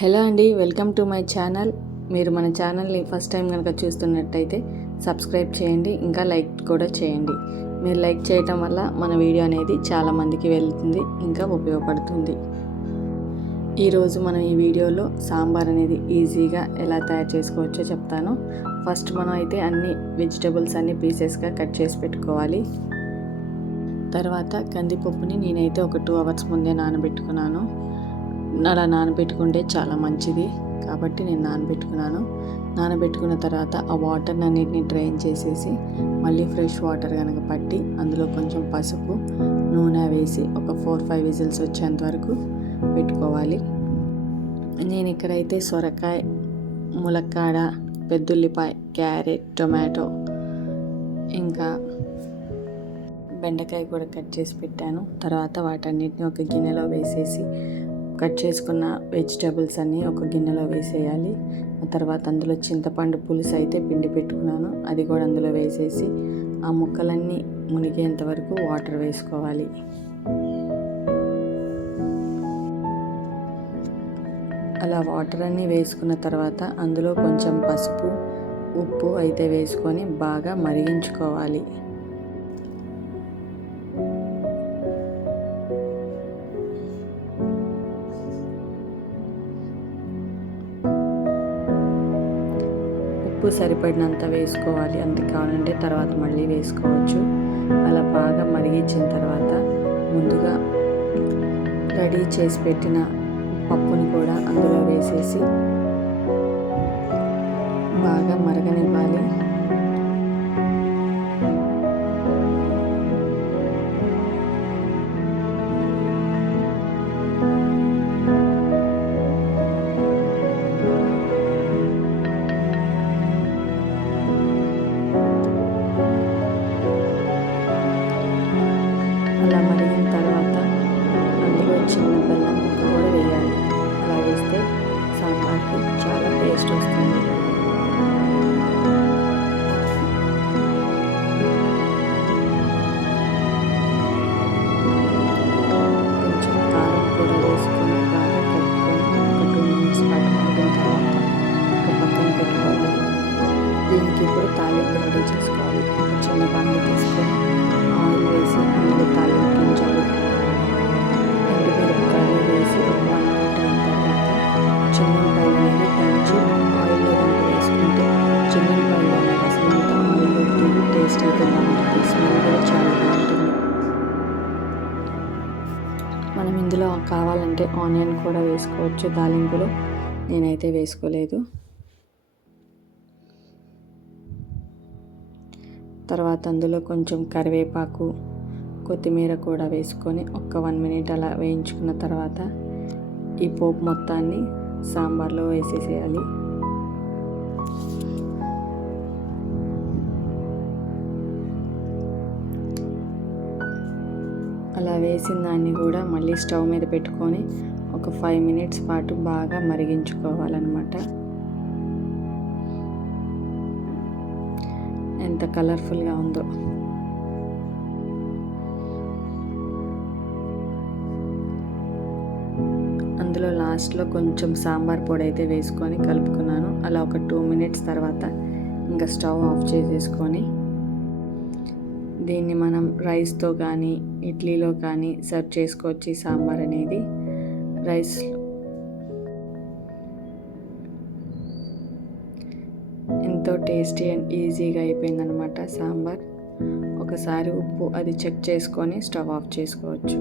Hello అండి, welcome to my channel. మీరు మన ఛానల్ని ఫస్ట్ టైం కనుక చూస్తున్నట్టయితే సబ్స్క్రైబ్ చేయండి, ఇంకా లైక్ కూడా చేయండి. మీరు లైక్ చేయటం వల్ల మన వీడియో అనేది చాలామందికి వెళ్తుంది, ఇంకా ఉపయోగపడుతుంది. ఈరోజు మనం ఈ వీడియోలో సాంబార్ అనేది ఈజీగా ఎలా తయారు చేసుకోవచ్చో చెప్తాను. ఫస్ట్ మనం అయితే అన్ని వెజిటబుల్స్ అన్ని పీసెస్గా కట్ చేసి పెట్టుకోవాలి. తర్వాత కందిపప్పుని నేనైతే ఒక 2 అవర్స్ ముందే నానబెట్టుకున్నాను. అలా నానబెట్టుకుంటే చాలా మంచిది కాబట్టి నేను నానబెట్టుకున్న తర్వాత ఆ వాటర్ అన్నిటిని డ్రైన్ చేసేసి మళ్ళీ ఫ్రెష్ వాటర్ కనుక పట్టి అందులో కొంచెం పసుపు నూనె వేసి ఒక 4-5 విజిల్స్ వచ్చేంత వరకు పెట్టుకోవాలి. నేను ఇక్కడైతే సొరకాయ, ములక్కాడ, పెద్దుల్లిపాయ, క్యారెట్, టొమాటో ఇంకా బెండకాయ కూడా కట్ చేసి పెట్టాను. తర్వాత వాటన్నిటిని ఒక గిన్నెలో వేసేసి కట్ చేసుకున్న వెజిటబుల్స్ అన్నీ ఒక గిన్నెలో వేసేయాలి. ఆ తర్వాత అందులో చింతపండు పులుసు అయితే పిండి పెట్టుకున్నాను, అది కూడా అందులో వేసేసి ఆ ముక్కలన్నీ మునిగేంత వరకు వాటర్ వేసుకోవాలి. అలా వాటర్ అన్నీ వేసుకున్న తర్వాత అందులో కొంచెం పసుపు, ఉప్పు అయితే వేసుకొని బాగా మరిగించుకోవాలి. ఉప్పు సరిపడినంత వేసుకోవాలి, అంత కావాలంటే తర్వాత మళ్ళీ వేసుకోవచ్చు. అలా బాగా మరిగించిన తర్వాత ముందుగా రెడీ చేసి పెట్టిన పప్పుని కూడా అందులో వేసేసి బాగా మరగనివ్వాలి. అలా మరిగిన తర్వాత అందులో చిన్న బెల్లం ముక్క కూడా వేయాలి. అలా వేస్తే సాంబార్కి చాలా టేస్ట్ వస్తుంది. కొంచెం కారం కూడా వేసుకొని బాగా కలుపుకొని ఒక 2 మినిట్స్ పాటు మరిగిన తర్వాత ఒక పక్కన పెట్టుకోవాలి. దీనికి ఇప్పుడు తాలింపు రెడీ చేసుకోవాలి. ఒక చిన్న బాండి తీసుకొని ఆయిల్ వేసి అందులో తాలింపు గింజలు, ఎండుమిరపకాయలు వేసి ఒక 1 మినిట్ అయిన తర్వాత చెల్లిపాయలు అనేది దంచి ఆయిల్లో కనుక వేసుకుంటే చెల్లిపాయలు అనేది అసలు అంత ఆయిల్లో దిగి టేస్ట్ అయితే బాగుంటుంది, స్మెల్ కూడా చాలా బాగుంటుంది. మనం ఇందులో కావాలంటే ఆనియన్ కూడా వేసుకోవచ్చు తాలింపులో, నేనైతే వేసుకోలేదు. తర్వాత అందులో కొంచెం కరివేపాకు, కొత్తిమీర కూడా వేసుకొని ఒక 1 మినిట్ అలా వేయించుకున్న తర్వాత ఈ పోపు మొత్తాన్ని సాంబార్లో వేసేసేయాలి. అలా వేసిన దాన్ని కూడా మళ్ళీ స్టవ్ మీద పెట్టుకొని ఒక 5 మినిట్స్ పాటు బాగా మరిగించుకోవాలన్నమాట. ఎంత కలర్ఫుల్గా ఉందో. అందులో లాస్ట్లో కొంచెం సాంబార్ పొడి అయితే వేసుకొని కలుపుకున్నాను. అలా ఒక 2 మినిట్స్ తర్వాత ఇంకా స్టవ్ ఆఫ్ చేసేసుకొని దీన్ని మనం రైస్తో కానీ ఇడ్లీలో కానీ సర్వ్ చేసుకోవచ్చు. ఈ సాంబార్ అనేది రైస్ ఎంతో టేస్టీ అండ్ ఈజీగా అయిపోయిందనమాట సాంబార్. ఒకసారి ఉప్పు అది చెక్ చేసుకొని స్టవ్ ఆఫ్ చేసుకోవచ్చు.